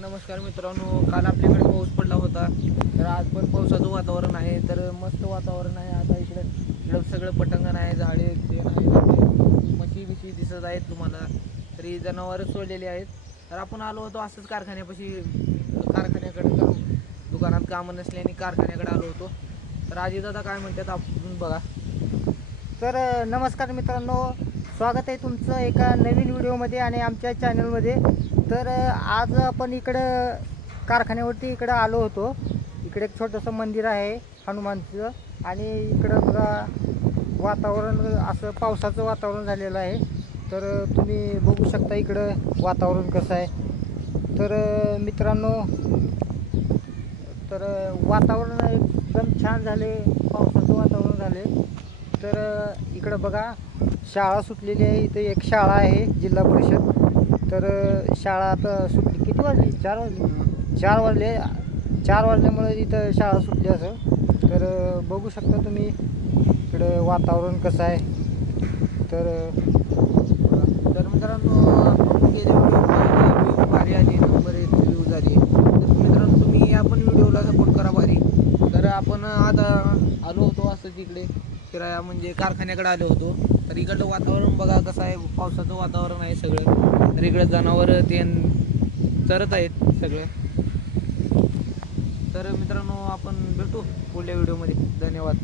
नमस्कार मित्रांनो, काल आपल्याकडे पाऊस पडला होता. तर आज पण पावसाचं वातावरण आहे. तर मस्त वातावरण आहे. आता इकडं सगळं पटंगण आहे, झाडे ते आहे, म्हशी बिशी दिसत आहेत तुम्हाला. तरी जनावर सोडलेली आहेत. तर आपण आलो होतो असंच कारखान्याकडे, दुकानात कामं नसल्याने कारखान्याकडे आलो होतो. तर आजी दादा काय म्हणतात आपण बघा. तर नमस्कार मित्रांनो, स्वागत आहे तुमचं एका नवीन व्हिडिओमध्ये आणि आमच्या चॅनलमध्ये. तर आज आपण इकडं कारखान्यावरती इकडं आलो होतो. इकडे एक छोटंसं मंदिर आहे हनुमानचं, आणि इकडं बघा वातावरण असं पावसाचं वातावरण झालेलं आहे. तर तुम्ही बघू शकता इकडं वातावरण कसं आहे. तर मित्रांनो, तर वातावरण एकदम छान झाले, पावसाचं वातावरण झाले. तर इकडं बघा शाळा सुटलेली आहे. इथे एक शाळा आहे जिल्हा परिषद. तर शाळा आता सुटली, किती वाजली? 4 वाजले. 4 वाजल्यामुळे इथं शाळा सुटली असं. तर बघू शकता तुम्ही इकडं वातावरण कसं आहे. तर मित्रांनो, आपण गेल्या व्हिडिओ भारी आली, नंबर 1 व्ह्यू झाली. तर मित्रांनो, तुम्ही आपण व्हिडिओला सपोर्ट करा भारी. तर आपण आता आलो होतो असं तिकडे फिराया, म्हणजे कारखान्याकडे आलो होतो. तर इकडलं वातावरण बघा कसं आहे, पावसाचं वातावरण आहे सगळं. तर इकडं जनावरं ते चरत आहेत सगळं. तर मित्रांनो, आपण भेटू पुढल्या व्हिडिओमध्ये. धन्यवाद.